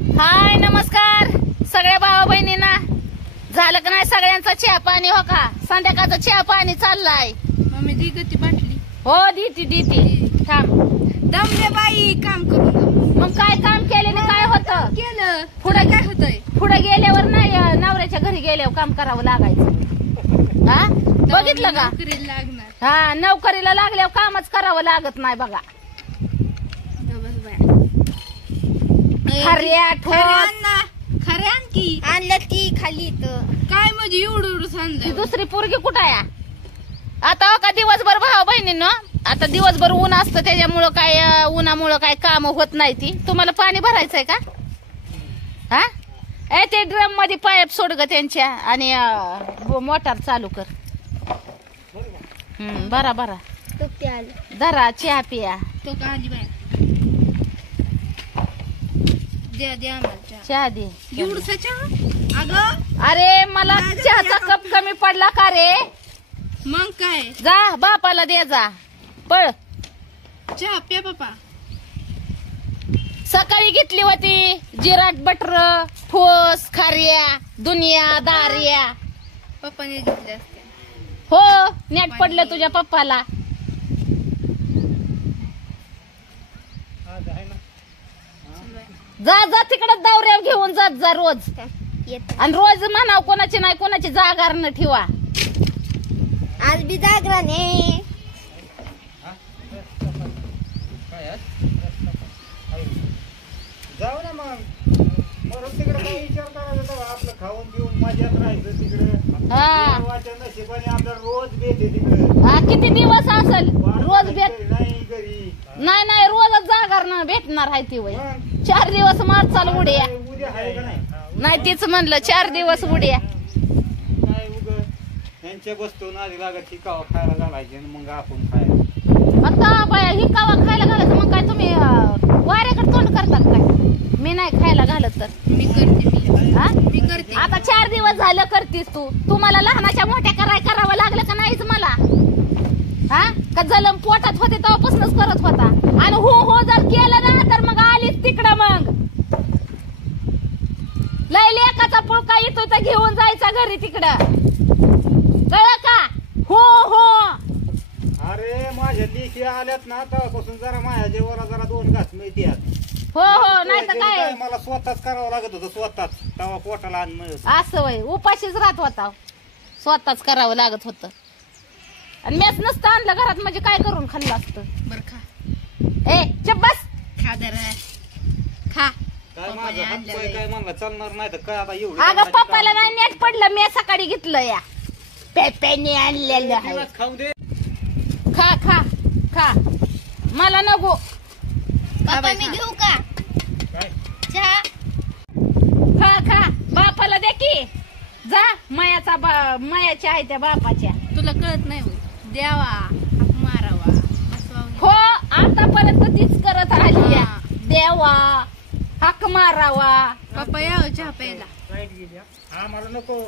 हाय नमस्कार सगळ्या भावा बहिणींना. झालं का नाही सगळ्यांचा चहा पाणी? हो का, संध्याकाळचा चहा पाणी चाललाय. मम्मी दी गती बाटली. हो देती थांब. दमले बाई काम करून. मग काय काम केल्याने काय होतं? केलं पुढे काय होतंय? पुढे गेल्यावर नाही, नवऱ्याच्या घरी गेल्यावर काम करावं लागायचं. हा बघितलं का? नोकरीला लागणार. हा नोकरीला लागल्यावर कामच करावं लागत नाही बघा. खरे आणखी आणलं ती खाली तर काय म्हणजे एवढं सांगलं. दुसरी पोरगी कुठं आहे आता? का दिवसभर भाऊ बहिणींनो, आता दिवसभर ऊन असतं त्याच्यामुळं काय, उन्हामुळं काय काम होत नाही. ती तुम्हाला पाणी भरायचंय का? हा ए ते ड्रम मध्ये पाईप सोड ग त्यांच्या आणि मोटार चालू कर. बरा बरा तो प्याला धरा चहा पिया. तो का आजी बाय द्या द्या आम्हाला चहा दे. एवढसा चहा? अगं अरे मला चहाचा कप कमी पडला का रे? मग काय जा बापाला दे जा पळ. चहा प्या बापा. सकाळी घेतली होती जिराट बटर ठोस खार्या दुनिया दार्या. पप्पाने घेतले असते. हो नेट पडलं तुझ्या पप्पाला. जा जा तिकडे दौऱ्यावर घेऊन जात जा रोज. येत आणि रोज म्हणाव कोणाची नाही कोणाची जागार न ठेवा. आज बी जागराने जाऊ ना मग परत तिकडे काही विचार करायचा. आपलं खाऊन पिऊन मजात राहायचं तिकडे. हा. नशिबाने आपल्याला रोज भेटे तिकडे. हा किती दिवस असेल रोज भेट? नाही घरी नाही रोजच जागार न भेटणार आहे ती वय. मग 4 दिवस मार चालू उड्या. उद्या आहे का नाही? नाही तीच म्हणलं 4 दिवस उड्या. काय उग यांच्या वस्तू नादी लागत शिकावं खायला घालायचे आणि मग आपण खायला. आता बाया ही कावा खायला घालायचं मग काय तुम्ही वाऱ्याकडे तोंड करतात काय? मी नाही खायला घालत तर. मी करते. हा? मी करते. आता 4 दिवस झालं करतीस तू. तुम्हाला लहानाच्या मोठ्या करावं लागलं का नाहीच मला? हा का जलम पोटात होते तेव्हापासूनच करत होता. आणि हो जर केलं ना तर मग आलीच तिकडं. मग लय लेकाचा पुळका येतो तर घेऊन जायचा घरी तिकडं. कळलं का? हो अरे माझ्या लेखी आल्यात ना तेव्हापासून जरा माझ्या जेवाला जरा 2 घास मिळतात. हो नाही तर काय मला स्वतःच करावं लागत होतं. स्वतःच तवा पोटाला आणि मिळत. असं वय उपाशीच राहत होता. स्वतःच करावं लागत होतं. आणि मेच नसतं आणलं घरात म्हणजे काय करून खाल्लं असतं? बर खा. ए चब्बस खा दर खा. काय माझं हातपाय काय म्हणला चालणार नाही तर काय आता एवढं. अगं पप्पाला नाही नेट पडलं. मी सकाळी घेतलं या पेप्याने आणलेलं आहे. खाऊ दे. खा खा खा मला नको. पप्पा मी घेऊ का काय चहा? खा खा बापाला दे की. जा मायाच्या आहे त्या बापाच्या. तुला कळत नाही होय. द्यावा हाक मारावा बसवावं. हो आतापर्यंत तीच करत आली हा. देवा हाक मारावा. पप्पा यावं चहा प्यायला. लाईट गेली हा मला नको.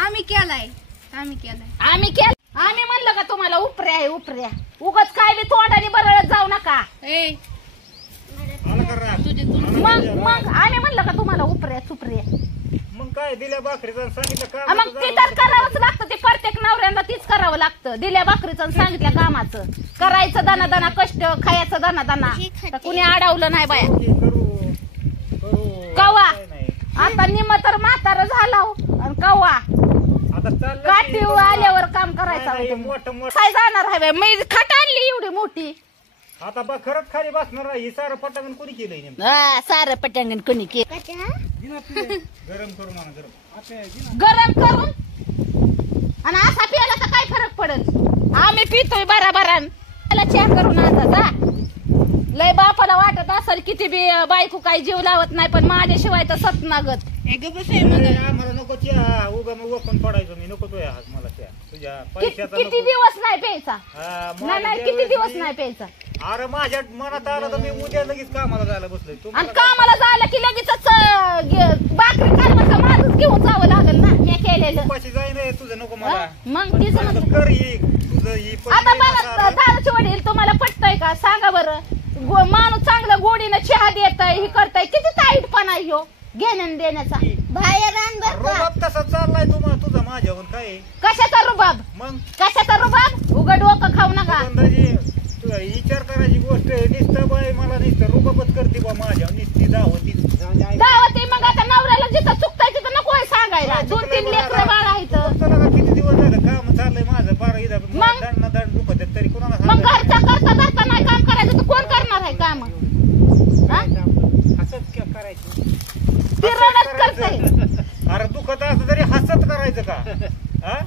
आम्ही केलाय. आम्ही म्हणलं का तुम्हाला उपऱ्या आहे उपऱ्या. उगाच काय बी तोंडाने बरळत जाऊ नका. ए आला का राग? तुझे तू मग आम्ही म्हणलं का तुम्हाला उपऱ्या चुपऱ्या. मग काय दिल्या भाकरीचं सांगितलं का? मग ते तर करावंच लागतं. ते प्रत्येक नवऱ्यांना तीच करावं लागतं. दिल्या भाकरीचं आणि सांगितल्या कामाचं करायचं. दाना कष्ट खायचं दाना. तर कुणी अडवलं नाही बाया. करू कवा काय नाही. आता निम तर म्हातार झाला आणि कवा आता चाललं काठी आल्यावर काम करायचं नाही, होतं. मोठं मोठं काय जाणार आहे बाई? मी खाट आणली एवढी मोठी. आता बा खरंच खाली बसणार आहे. ही सारं पटांगण कोणी केलंय नेमकं? सारं पटांगण कोणी केलं? का चहा? गरम करून आणा गरम. गरम करून आणि असा पियाला तर काय फरक पडेल? आम्ही पितोय बराबरान. त्याला चहा करून आणता जा. लय बापाला वाटत असेल किती बी बायको काही जीव लावत नाही पण माझ्याशिवाय तर सतनागत. आम्हाला नको चहा. उगा मग ओपन पडायचो मी. नको तुझ्या हात मला चहा. तुझ्या पैशाचा किती नको. दिवस नाही प्यायचा? हा, नाही मला किती ज्यावेळेस दिवस मी- नाही प्यायचा. अरे माझ्या मनात आलं तर मी उद्या लगेच कामाला जायला बसलोय. आणि तुम्हाला कामाला जायला की लगेचच भाकरी कालवाचं माझंच घेऊन जावं लागेल ना. मी केलेलं उपाशी जाईन रे, तुझं नको मला. हा? मग तीच आता म्हणते. कर ही तुझं ही आता मला दादाची वडील तुम्हाला पटतंय का सांगा बरं? माणूस चांगलं गोडीनं चहा देतय ही करताय किती ताई ह्यो घेण्यान देण्याचा. बाहेर आण बर का. रुबाब तसा चाललाय तुझा माझ्यावर काय कशाचा रुबाब मग कशाचा रुबाब उघड डोकं खाऊ नका. बंदाजी तुला विचार करायची गोष्ट आहे. नुसतं बाई मला नुसतं रुबाबच करते बा माझ्या नुसती दावती दावती. मग आता नवऱ्याला जिथं चुकताय तिथं नको आहे सांगायला. 2-3 लेकरं बाळ आहेत. तुला का किती दिवस झालं काम चाललंय माझं बारा इथं मग? दंड ना दंड दुखत आहेत. तरी कोणाला मग सांगायचं? घरचा करता नाही काम करायचं तर कोण करणार आहे काम. ती रडत करते. अरे दुखत असं तरी हसत करायचं का हा?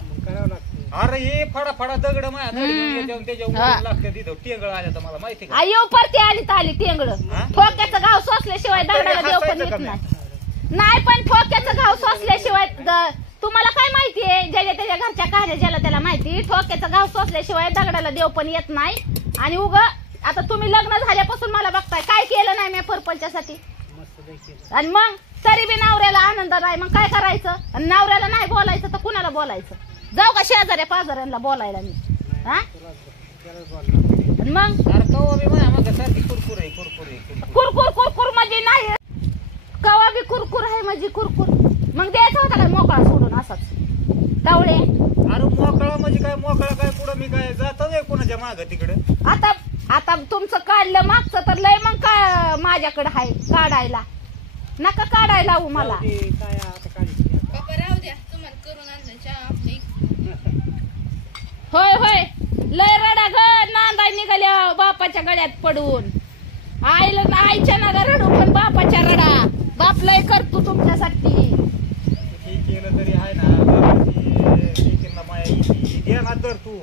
अरे हे फडा दगड माझ्या त्याच्या लागते तिथं टेंगळ आल्या तर मला माहिती का आयो परती आली तर आली तेंगळ. हा? ठोक्याचं घाव सोसल्याशिवाय दगडाला देव पण येत नाही. नाही पण ठोक्याचं घाव सोसल्याशिवाय तुम्हाला काय माहितीये ज्याच्या त्याच्या घरच्या कहाण्या ज्याला त्याला माहिती. ठोक्याचं घाव सोसल्याशिवाय दगडाला देव पण येत नाही. आणि उग आता तुम्ही लग्न झाल्यापासून मला बघताय काय केलं नाही मी परपंचासाठी. आणि मग तरी बी नवऱ्याला आनंद नाही. मग काय करायचं. आणि नवऱ्याला नाही बोलायचं तर कुणाला बोलायचं. जाऊ का शेजाऱ्या पाजाऱ्यांना बोलायला मी. हा आणि मग अरे कवा बी माझ्या मागं सारखी कुरकुर आहे कुरकुर म्हणजे नाही. कवा बी कुरकुर आहे म्हणजे कुरकुर. मग द्यायचा होता काय मोकळा सोडून असाच टावळे. अरे मोकळा म्हणजे काय मोकळा काय पुढं मी काय जातो नाही कोणाच्या माग तिकडे. आता तुमचं काढलं मागचं तर लय मग काय माझ्याकडे आहे काढायला. नका काढायला लावू मला. पप्पा राहू द्या तुम्हाला करून आणलं चहा आपली. होय लय रडा ग नांदाय निघाल्या बापाच्या गळ्यात पडून. आईच्या नागा रडू पण बापाच्या रडा. बाप लय करतो तुमच्यासाठी. हे केलं तरी आहे ना माया देणार तर तू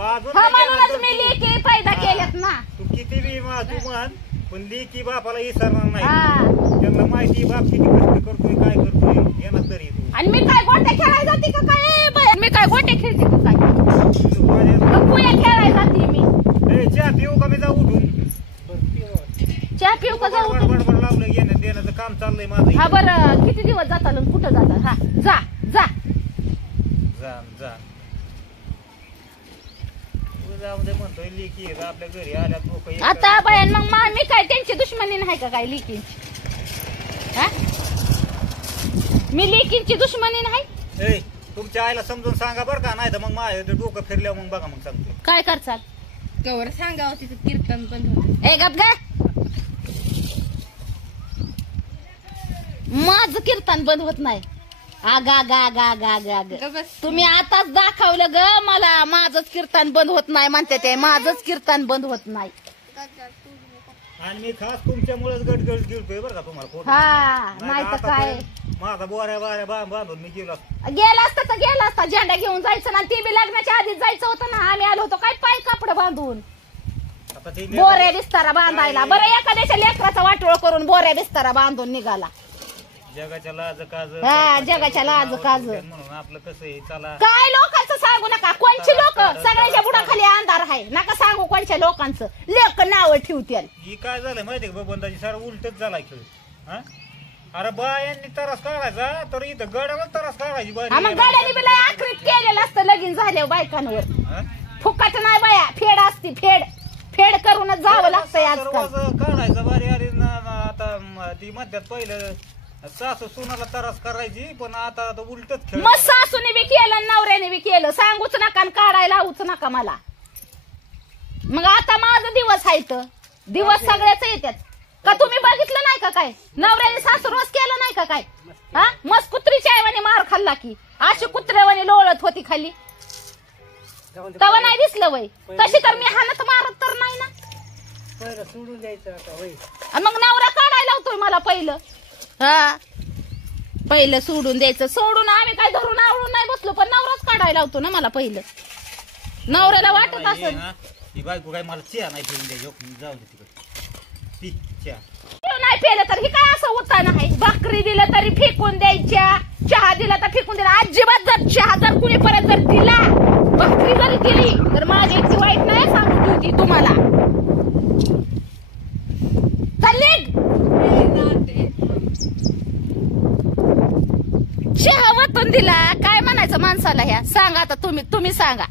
अजून हा म्हणूनच मी लेकी पैदा केल्यात ना. तू किती बी तू म्हण पण लेकी बापाला विसरणार नाही. हा त्यांना माहिती बाप किती कष्ट करतोय काय करतोय येणार तरी तू. आणि मी काय गोट्या खेळायला जाते का काय बाई? मी काय गोट्या खेळते का काय. पुया खेळायला जाते मी. चहा पिऊ का मी जाऊ उठून चहा पिऊ का जाऊ. बडबड लावलं घेणं देण्याचं काम चाललंय माझं. हा बरं किती दिवस जाता कुठं जाता. हा जा जा जाऊ दे म्हणतोय लेकी आपल्या घरी आल्या लोक. आता बायन मग मी काय त्यांची दुश्मनी नाही का काय लेकींची. हा मी लेकींची दुश्मनी नाही. तुमच्या आईला समजून सांगा बरं का नाही तर मग माझं डोकं फिरल्यावर मग बघा मग सांगतो काय करचाल. कवर सांगावं तिथं कीर्तन पण होतं. ए गप ग. माझं कीर्तन बंद होत नाही. आगा गा गा गा गा ग. बस तुम्ही आताच दाखवलं ग मला. माझंच कीर्तन बंद होत नाही म्हणते ते. माझंच कीर्तन बंद होत नाही. आणि मी खास तुमच्यामुळेच गडगड गिळतोय बरं का तुम्हाला. हा नाही तर काय. माझा बोऱ्या बांधून मी गेलो गेला असता झेंडा घेऊन जायचं ना. ती बी लग्नाच्या आधीच जायचं होतं ना. आम्ही आलो होतो काय पाय कापड बांधून आता ते बोऱ्या बिस्तारा बांधायला. बरं एखाद्याच्या लेकराचा वाटोळ करून बोऱ्या बिस्तारा बांधून निघाला. जगाच्या लाज काज. हा, जगाच्या लाज काज. म्हणून आपलं कसं आहे चला. काय लोकांचं सांगू नका. कोणची लोक सगळ्याच्या बुडाखाली अंधार आहे. नका सांगू कोणच्या लोकांचं. लेक नाव ठेवतील. ही काय झालं माहितीये का बंदाची सारा उलटच झाला खेळ. हा अरे बायांनी तरस काढायचा तर इथं गड्याला तरस काढायची बाई. मग गाड्याने बी लय आखरीत केलेलं असतं लगीन झाल्यावर बायकांवर. फुकट नाही बाया. फेड असती फेड करूनच जावं लागतंय आजकाल. काढायचा बारी अरे आता ती मध्यात पहिलं सासू सुनाला त्रास करायची पण आता उलटच खेळ. मग सासूने बी केलं नवऱ्याने बी केलं. सांगूच नका आणि काढायला लावूच नका मला. मग आता माझा दिवस आहे. दिवस सगळ्याच येतात का. तुम्ही बघितलं नाही का काय. नवऱ्याने सासू रोज केलं नाही का काय. हा मस्त कुत्रीच्या आईवानी मार खाल्ला की. अशी कुत्र्यावानी लोळत होती खाली. तवा नाही दिसलं वय. तशी तर मी हाणत मारत तर नाही ना. सोडून द्यायचं आता वय. मग नवरा काढायला लावतोय मला पहिलं. हा पहिलं सोडून द्यायचं. सोडून आम्ही काय धरून आवडून नाही बसलो पण नवराच काढायला लावतो ना मला पहिलं. नवऱ्याला वाटत असं ही बायको काय मला चहा नाही पिऊन द्यायची. जाऊ दे तिकडे चहा नाही पेलं तर ही काय असं होता नाही. भाकरी दिलं तरी फेकून द्यायच्या. चहा दिला तर फेकून दिला. अजिबात जर चहा जर कुणी परत जर दिला भाकरी जरी दिली तर माझी एकटी वाईट नाही सांगितली होती तुम्हाला. चालले चहा वाटून दिला. काय म्हणायचं माणसाला ह्या. सांगा आता तुम्ही सांगा.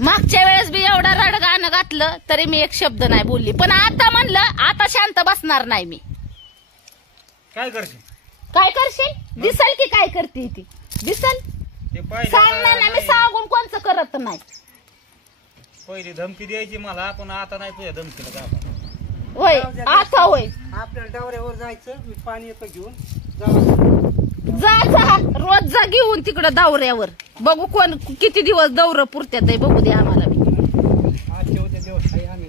मागच्या वेळेस बी एवढा रडगाणं घातलं तरी मी एक शब्द नाही बोलली, पण आता म्हणलं आता शांत बसणार नाही मी. काय करशील? काय करशील? दिसल की काय करते ती, दिसल. ते पाहिजे सांगणार नाही मी, सांगून कोणचं करत नाही. पहिली धमकी द्यायची मला, पण आता नाही तुझ्या धमकीला का आपण. होय आता होय आपल्याला दौऱ्यावर जायचं, मी पाणी येतं घेऊन जाऊ. जा रोज जा घेऊन तिकडं दौऱ्यावर. बघू कोण किती दिवस दौर पुरत्यात आहे, बघू दे आम्हाला बी. आजच्या उद्या दिवस आहे, आम्ही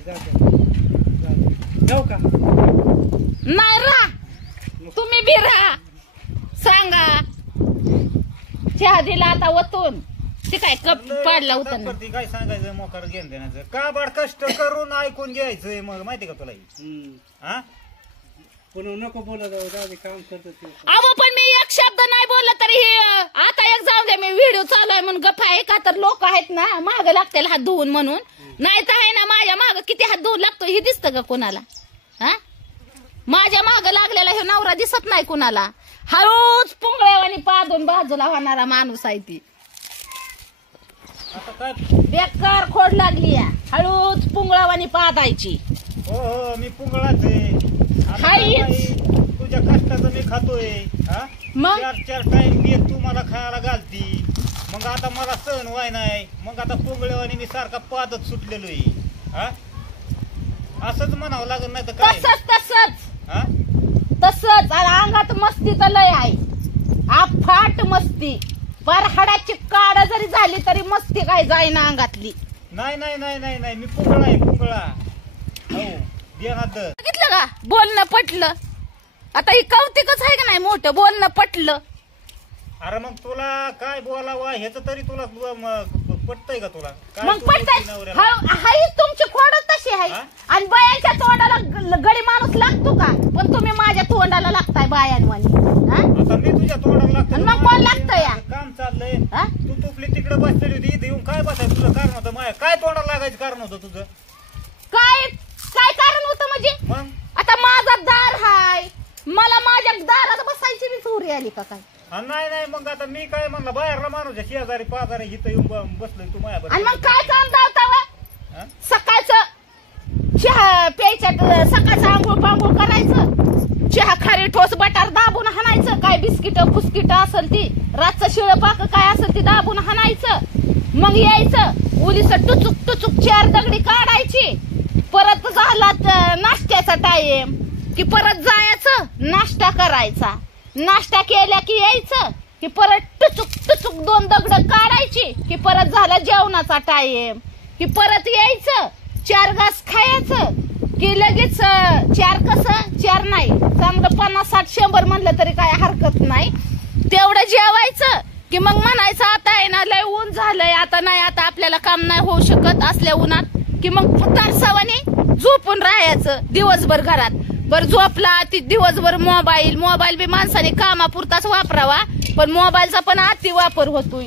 जाऊ का? नाही राहा, तुम्ही बी राहा. सांगा चहा दिला आता वतून, ते काय कप पाडला उतर. काय सांगायचं मोकार घेऊन देण्याचं, का बाड कष्ट करून ऐकून घ्यायचंय मग, माहिती का तुला? हा पण नको बोला जाऊ, जाऊ काम करतो. अहो पण मी एक शब्द नाही बोलला तरी आता एक जाऊ द्या, मी व्हिडिओ चालू आहे म्हणून गप्पा आहे का, तर लोक आहेत ना माग लागतील हात धुवून म्हणून. नाही तर आहे ना माझ्या माग किती हात धुवून लागतो हे दिसतं का कोणाला? हा माझ्या माग लागलेला हे नवरा दिसत नाही कुणाला. हळूच पुंगळ्यावानी पादून बाजूला होणारा माणूस आहे ती. आता काय? बेकार खोड लागली, हळूच पुंगळावानी पादायची. हो हो मी पुंगळाच आहे. आता काय तुझ्या कष्टाचं मी खातोय. हा मग? 4 टाइम मी तू मला खायला घालती, मग आता मला सहन व्हाय नाही. मग आता पुंगळेवानी मी सारखा पादच सुटलेलो आहे. हा असंच म्हणावं लागत नाही तर काय? तसंच हा तसंच अंगात मस्तीचं लय आहे, अफाट मस्ती. पर हाडाची काड जरी झाली तरी मस्ती काय जाईना अंगातली. नाही नाही नाही नाही नाही मी पुंगळा आहे, पुंगळा. हो देणार. बघितलं का बोलणं पटलं. आता ही कौतिकच आहे का नाही, मोठं बोलणं पटलं. अरे मग तुला काय बोलावं ह्याच तरी तुला पटतंय का तुला? काय मग तू पटतंय. बोलती नवऱ्याला? हाय तुमची खोडच तशी आहे. हा? आणि बायांच्या तोंडाला गडी माणूस लागतो का? पण तुम्ही माझ्या तोंडाला लागताय बायांवानी. हा? आता मी तुझ्या तोंडाला लागतो. आणि मग कोण लागतं या? काम चाललंय. हा? तू तुपली तिकडे बसलेली होती, इथे येऊन काय बसायचं तुझं कारण होतं? माया काय तोंडाला लागायचं कारण होतं तुझं? काय काय कारण होतं म्हणजे? मग आता माझा दार हाय, मला माझ्या दारात बसायची बी चोरी आली का काय? नाही नाही मग आता मी काय म्हणलं, बाहेरला माणूस आहे, शेजारी पाजारी इथं येऊन बसलोय तू माया आणि मग काय काम दावतावं? हा? सकाळचं चहा प्यायच्यात, सकाळचं आंघोळ पांघोळ करायचं, चहा खारी ठोस बटार दाबून हाणायचं, काय बिस्किट खुस्किट असेल ती, रातचं शिळ पाक काय असेल ती दाबून हाणायचं. मग यायचं उलीस टुचुक टुचुक 4 दगडी काढायची. परत झाला नाश्त्याचा टाइम की परत जायचं नाश्ता करायचा. नाश्ता केल्या की यायचं की परत टुचुक टुचुक 2 दगड काढायची की परत झाला जेवणाचा टाइम की परत यायचं 4 घास खायचं की लगेच 4 कसं 4 नाही चांगलं 50 60 100 म्हणलं तरी काय हरकत नाही, तेवढं जेवायचं की मग म्हणायचं आता आहे ना लय ऊन झालंय, आता नाही, आता आपल्याला काम नाही होऊ शकत असल्या उन्हात, की मग तारसावाने झोपून राहायचं दिवसभर घरात. बर झोपला ती दिवसभर मोबाईल बी माणसाने कामापुरताच वापरावा, पण मोबाईलचा पण अति वापर होतोय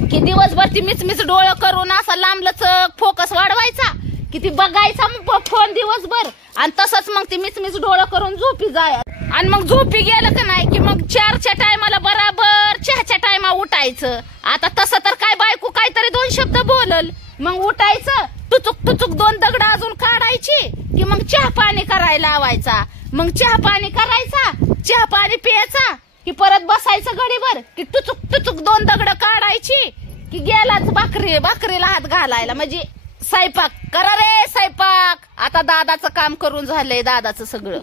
की दिवसभर ती मिचमिच डोळं करून असा लांबलचक फोकस वाढवायचा की ती बघायचा फोन दिवसभर, आणि तसंच मग ती मिचमिच डोळं करून झोपी जाय. आणि मग झोपी गेलं का नाही की मग 4च्या टायमाला बराबर चहाच्या टायमा उठायचं. आता तसं तर काय बायको काहीतरी 2 शब्द बोलल, मग उठायचं टुचुक टुचुक 2 दगड अजून काढायची की मग चहा पाणी करायला लावायचा. मग चहा पाणी करायचा, चहा पाणी प्यायचा की परत बसायचं गडीवर की टुचुक टुचुक 2 दगड काढायची की गेलाच भाकरीला हात घालायला, म्हणजे स्वयंपाक करा रे स्वयंपाक. आता दादाचं काम करून झालंय, दादाचं सगळं.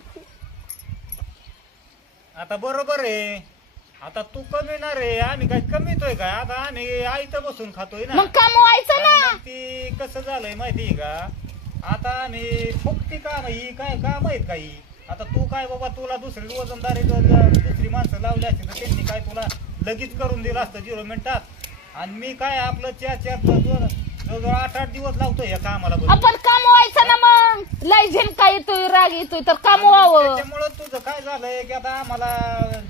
आता बरोबर आहे. आता तू कमीणार रे, आम्ही काय कमीतोय काय? आता आम्ही आईत बसून खातोय ना. मग कमवायचं ना. आणि मग ती कसं झालंय माहितीये का, आता आम्ही फुकटी काम ही काय काम आहेत काही. आता तू काय बाबा, तुला दुसरी वजनदारी दुसरी माणसं लावली असती तर त्यांनी काय तुला लगेच करून दिलं असतं 0 मिनिटात. आणि मी काय आपलं 4 8 दिवस लावतोय या कामाला. आपण कमवायचं ना, मग लय झेन काय येतोय राग येतोय तर कमवावं. त्याच्यामुळे तुझं काय झालंय की आता आम्हाला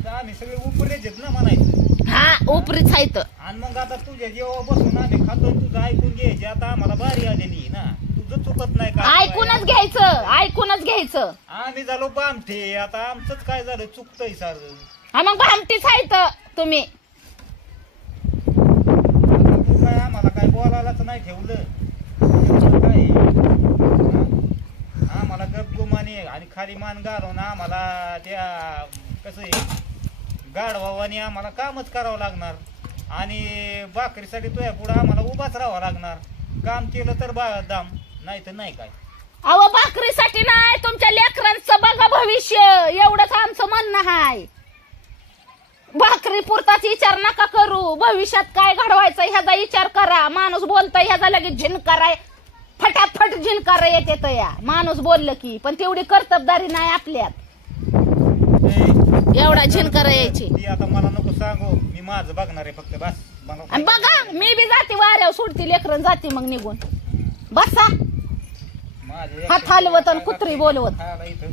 आम्ही सगळे उपरेच आहेत ना म्हणायचं. हा उपरीच आहे तर. आणि मग आता तुझ्या जेव्हा बसून आम्ही खातोय तुझं ऐकून घ्यायचे. आता आम्हाला बारी आलेली ना, तुझं चुकत नाही का? ऐकूनच घ्यायचं. आम्ही झालो बामठे, आता आमचंच काय झालं चुकतंय सारं. हा मग भामटीच आहे तर तुम्ही. तू काय आम्हाला काय बोला मुलालाच नाही ठेवलं त्याच्यामुळं काय हा? आम्हाला गपगुमाने आणि खाली मान घालून आम्हाला त्या कसं आहे गाढवावाने आम्हाला कामच करावं लागणार आणि भाकरीसाठी तुझ्या पुढे आम्हाला उभाच राहावं लागणार. काम केलं तर दाम नाही तर नाही काय. अहो भाकरीसाठी नाही तुमच्या लेकरांचं बघा भविष्य एवढंच आमचं म्हणणं आहे. भाकरी पुरताच विचार नका करू. भविष्यात काय घडवायचं ह्याचा विचार करा. माणूस बोलतोय ह्याचा लगेच झिनकाराय फटाफट झिनकार येते तर या माणूस बोललं की पण तेवढी कर्तबदारी नाही आपल्यात. एवढा झिनकार यायची ती आता मला नको सांगू मी माझं बघणार आहे फक्त बस. मला आणि बघा मी बी जाते वाऱ्यावर सुटती लेकरं जाते मग निघून बसा माझे हात हलवत आणि कुत्री बोलवत. खायला इथं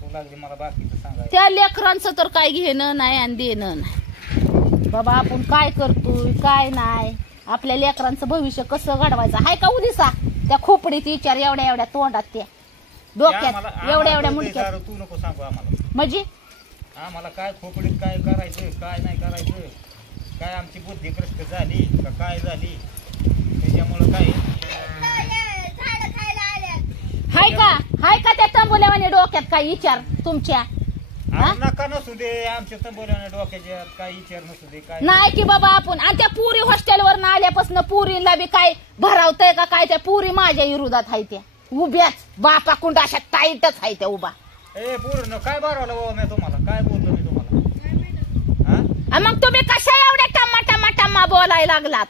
तू लागली मला बाकीचं सांगायचं. त्या लेकरांचं तर काय घेणं नाही आणि देणं नाही. बाबा आपण काय करतोय काय नाही आपल्या लेकरांचं भविष्य कसं घडवायचं हाय का उदिसा त्या खोपडीत विचार एवढ्या एवढ्या तोंडात त्या डोक्यात एवढ्या एवढ्या मुंडक्यात तू नको सांगू आम्हाला. म्हणजे आम्हाला काय खोपडीत काय करायचं काय नाही करायचं काय आमची बुद्धी भ्रष्ट झाली का काय झाली त्याच्यामुळं काय झाडं खायला आल्या. हाय का त्या तंबोल्यावाने डोक्यात काय विचार तुमच्या हा? नका नसू दे आमच्या तंबोल्याने डोक्याच्या काय विचार नसू दे काय नाही की बाबा आपण आणि त्या पुरी हॉस्टेलवर आल्यापासून पुरीला बी काय भरावतंय का काय त्या पुरी माझ्या विरोधात आहे त्या उभ्याच बापा कुंड अशा टाईटच आहे त्या उभा. ए पूर्ण काय बारावलं बाबा मी तुम्हाला काय बोलतो मी तुम्हाला हा? आणि मग तुम्ही कशा एवढ्या टम्मा टम्मा टम्मा बोलायला लागलात.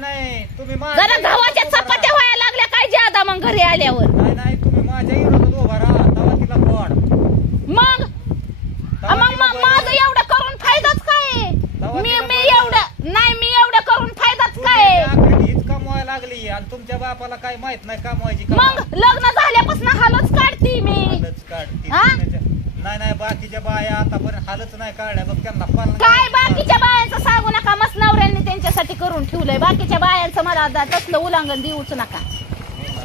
नाही तुम्ही जरा गव्हाच्या चपात्या व्हायला लागल्या काय ज्यादा मग घरी आल्यावर. नाही तुम्ही माझ्या विरोधात उभा राहा तेव्हा तिला फोड. मग माझं एवढं करून फायदाच काय मी एवढं करून फायदाच काय. हीच कमवायला लागली आणि तुमच्या बापाला काय माहित नाही कमवायची मग लग्न झाल्यापासून हालच काढती मी. हालच काढते हा? नाही बाकीच्या बाया आतापर्यंत हालच नाही काढल्या बघ त्यांना पालन काय बाकीच्या बायांचं सांगू नका मस्त नवऱ्यांनी त्यांच्यासाठी करून ठेवलंय. बाकीच्या बायांचं मला तसलं उल्लंघन देऊच नका.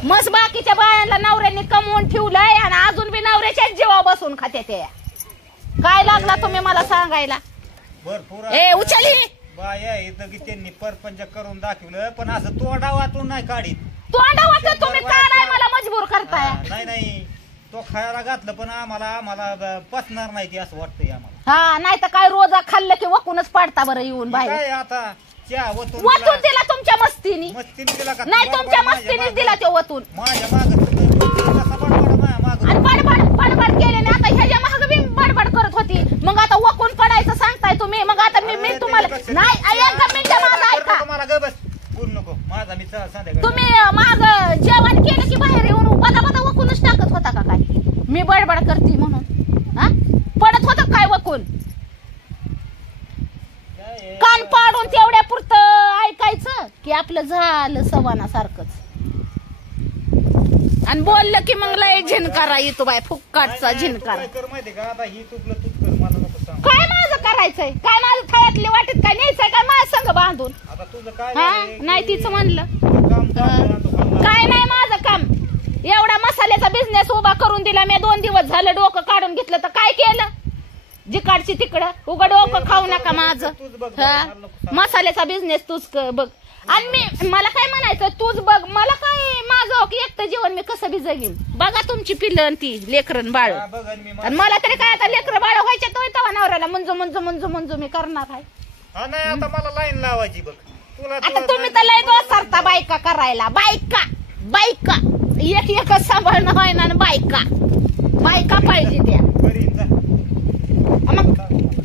मस्त बाकीच्या बायांना नवऱ्यांनी कमवून ठेवलंय आणि अजून बी नवऱ्याच्याच जीवावर बसून खात्या त्या. काय लागला तुम्ही मला सांगायला. भरपूर ए उचली बाया इथं की त्यांनी परपंच करून दाखवलं पण असं तोंडा वाटून नाही काढीत. तोंडा वाटत तुम्ही काढाय मला मजबूर करताय. नाही तो खायला घातलं पण आम्हाला पचणार नाही ती असं वाटतंय आम्हाला. हा नाही तर काय रोजा खाल्लं की वकूनच पाडता बरं येऊन बाहेर. काय आता चहा वतून दिला तुमच्या मस्तीने मस्तीने दिला का नाही तुमच्या मस्तीनेच दिला तो वतून माझ्या माग आणि बडबड केले ना आता ह्याच्या माग बी बडबड करत होती. मग आता वकून पडायचं सांगताय तुम्ही. मग आता मी तुम्हाला नाही एक मिनिट माझा ऐका तुम्हाला ग बस बोलू नको माझा मी संध्याकाळी तुम्ही माग जेवण केलं की बाहेर येऊन बदा वकूनच टाकत होता का काय मी बडबड करते म्हणून हा पडत होत काय वकून. कान पाडून तेवढ्या पुरतं ऐकायचं की आपलं झालं सवानासारखंच आणि बोललं की मग लय झिनकारा येतो बाय फुक्काटचा झिनकारा. कर माहिती का आता ही तुपलं तूच कर मला नको सांग. काय माझं करायचंय काय माझं थायातली वाटेत काय न्यायचंय काय माझ्या संग बांधून आता तुझं काय हा झालंय की नाही तिचं म्हणलं काम चाललंय आता खाल्लं. काय नाही माझं काम. एवढा मसाल्याचा बिझनेस उभा करून दिला मी 2 दिवस झालं डोकं काढून घेतलं तर काय केलं जिकडची तिकडं उघड डोकं खाऊ नका माझं. हा मसाल्याचा बिझनेस तूच बघ आणि मला काय म्हणायचं तूच बघ मला काय माझं एकटं जीवन मी कसं बी जगीन. बघा तुमची पिल्लं ती लेकरन बाळ हा, बघ आणि मी आणि मला तरी काय आता लेकरं बाळ व्हायच्या तवा नवऱ्याला मंजू मी करणार आहे. हा नाही आता मला लाईन लावायची बघ तुला आता तुम्ही तर लय दोसारता बायका करायला बायका एक सांभाळणं होय ना बायका पाहिजे त्या. घरी जा. मग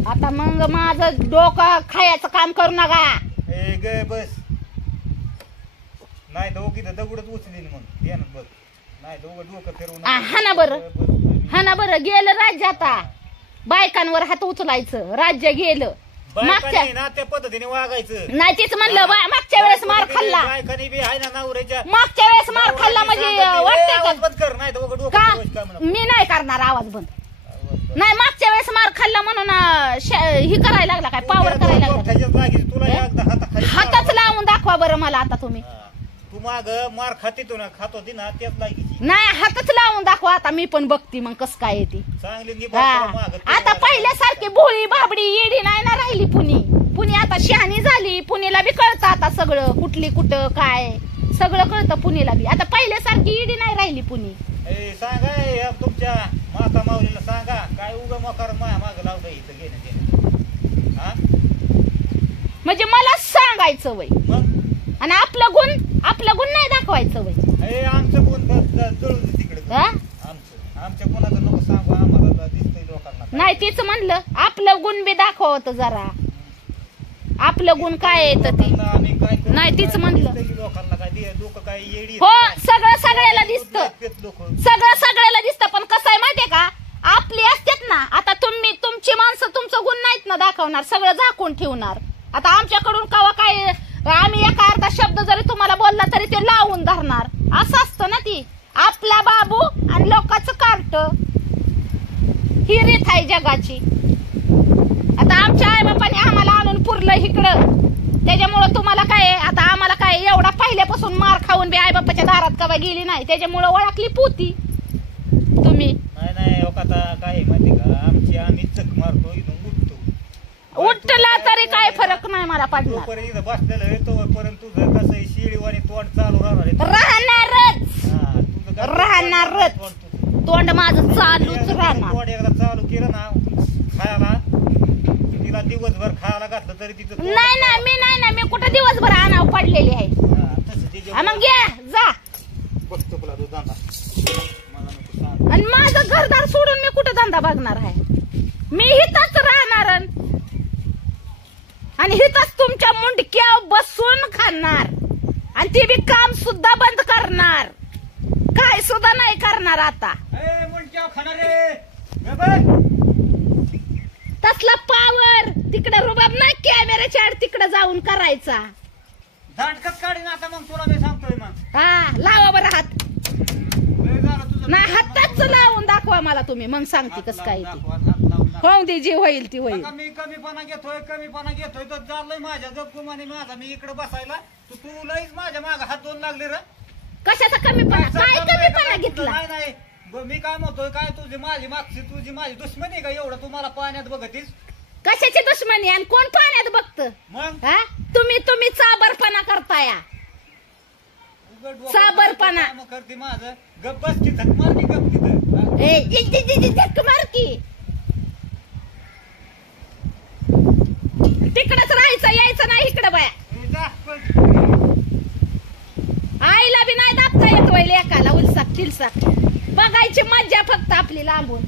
आता मग माझं डोकं खायचं काम करू नका. ए ग बस नाही दोघी तर दगडच उचलीन मग ध्यानात बघ नाही दोघं डोकं फिरवून हा ना बरं गेलं राज्य आता बायकांवर हात उचलायचं राज्य गेलं. मागच्या ना त्या पद्धतीने वागायचं नाही तीच म्हणलं मागच्या वेळेस मार खाल्ला बायकानी बी आहे ना नवऱ्याच्या मागच्या वेळेस मार खाल्ला म्हणजे वाटतंय आवाज का बंद कर नाही दोघं डोकं का फिरवायचं काय म्हणून. मी नाही करणार आवाज बंद नाही. मागच्या वेळेस मार खाल्ला म्हणून ही करायला लागला काय पावर करायला लागला त्याच्यात लागेल तुला एकदा हाताखाली हातच लावून दाखवा बरं मला आता तुम्ही. हा. तू माग मार खाती तू ना खात होती ना त्यात लागायची नाही हातच लावून दाखवा आता मी पण बघती मग कस काय येते. चांगली आता पहिल्यासारखी भोळी बाबडी येडी नाही ना राहिली पुणी. पुणे आता शहाणी झाली, पुणेला बी कळतं आता सगळं, कुठली कुठं काय सगळं कळतं पुणेला बी. आता पहिल्यासारखी इडी नाही राहिली पुणे. सांगा तुमच्या माता माऊलीला सांगा, काय उगा मोकार माया माग लावता इथं घेणं देणं. हा म्हणजे मला सांगायचं वय मग आणि आपलं गुण नाही दाखवायचं वय. आमचं कोण जळून तिकडे हा? आमच्या कोणाचं नको सांगू, आम्हाला दिसतंय लोकांना. नाही तीच म्हणलं आपलं गुण बी दाखवत जरा, आपलं गुण काय येतं ती. आम्ही काय करू? नाही, तीच म्हणलं. दिसतंय की लोकांना काय लोक काय येडी हो सगळं सगळ्याला दिसतं, लोक. सगळं सगळ्याला दिसतं. पण कसं आहे माहितीये का, आपली असतात ना, आता तुमची माणसं तुमचं गुण नाहीत ना दाखवणार, सगळं झाकून ठेवणार. आता आमच्याकडून कवा काय आम्ही एका अर्धा शब्द जरी तुम्हाला बोलला तरी ते लावून धरणार, असं असतं ना. ती आपला बाबू आणि लोकांचं कार्ट, ही रीत आहे जगाची. आता आमच्या आई बापाने आम्हाला आणून पुरलं इकडं, त्याच्यामुळं तुम्हाला काय आता आम्हाला काय एवढा पहिल्यापासून मार खाऊन बी आई बापाच्या दारात कवा गेली नाही, त्याच्यामुळं ओळखली पोती तुम्ही. नाही हो आता काय माहिती का, आम्ही चक मारतो इथून उठतो, उठला तरी काय फरक नाही मला पडणार. तोपर्यंत इथं बसलेलं आहे तोपर्यंत तुझं कसं आहे शिडीवाणी तोंड चालू राहणार आहे. राहणारच हा, तुझं काय राहणारच. तोंड तुझं. तोंड माझं चालूच राहणार. तोंड एकदा चालू केलं ना खायला, तिला दिवसभर खायला घातलं तरी तिचं तोंड- नाही मी कुठं दिवसभर आणावं पडलेली आहे. हा, तसं तिच्या- हा, मग घ्या जा. बघतो तुला तू धंदा मला नको सांग. आणि माझं घरदार सोडून मी कुठं धंदा बघणार आहे. मी हिथंच राहणार आणि हिथंच तुमच्या मुंडक्या बसून खाणार आणि ते बी काम सुद्धा बंद करणार, काय सुद्धा नाही करणार. आता ए, मुंडक्या खाणारे गबन. तसला पावर तिकडे रुबाब नाही, कॅमेऱ्याच्या आड तिकडे जाऊन करायचा. दांडकच काढीन आता मग तुला मी सांगतोय मग. हा लावा बरं हात. लय झालं तुझं. नाही हाताच लावून दाखवा मला तुम्ही, मग सांगते कसं काय ते. दाखवा, हात लावून दाखवा. होऊ दे, जी होईल ती होईल. आता मी कमीपणा घेतोय तर चाललंय माझ्या गपकुमाने माझा मी इकडे बसायला, तू लईच माझ्या माग हात दोन लागले रे. कशाचा कमीपणा, काय कमीपणा घेतला. नाही नाही मी काय म्हणतोय, काय तुझी माझी दुश्मनी आहे का एवढं तुम्हाला पाण्यात बघतीस. कशाची दुश्मनी आणि कोण पाण्यात बघतं. मग हा तुम्ही चाबरपणा करताय. उघड डोकं साबरपणा. कामं करते माझं. गप बस की झक मार की गप तिथं. धक्क मार की, तिकडच राहायचं, यायचं नाही इकडं बाया. ए, जा, पळ. आईला बी नाही दाबता येत वय लेकाला उलसाक तिलसाक. बघायची मज्जा फक्त आपली लांबून.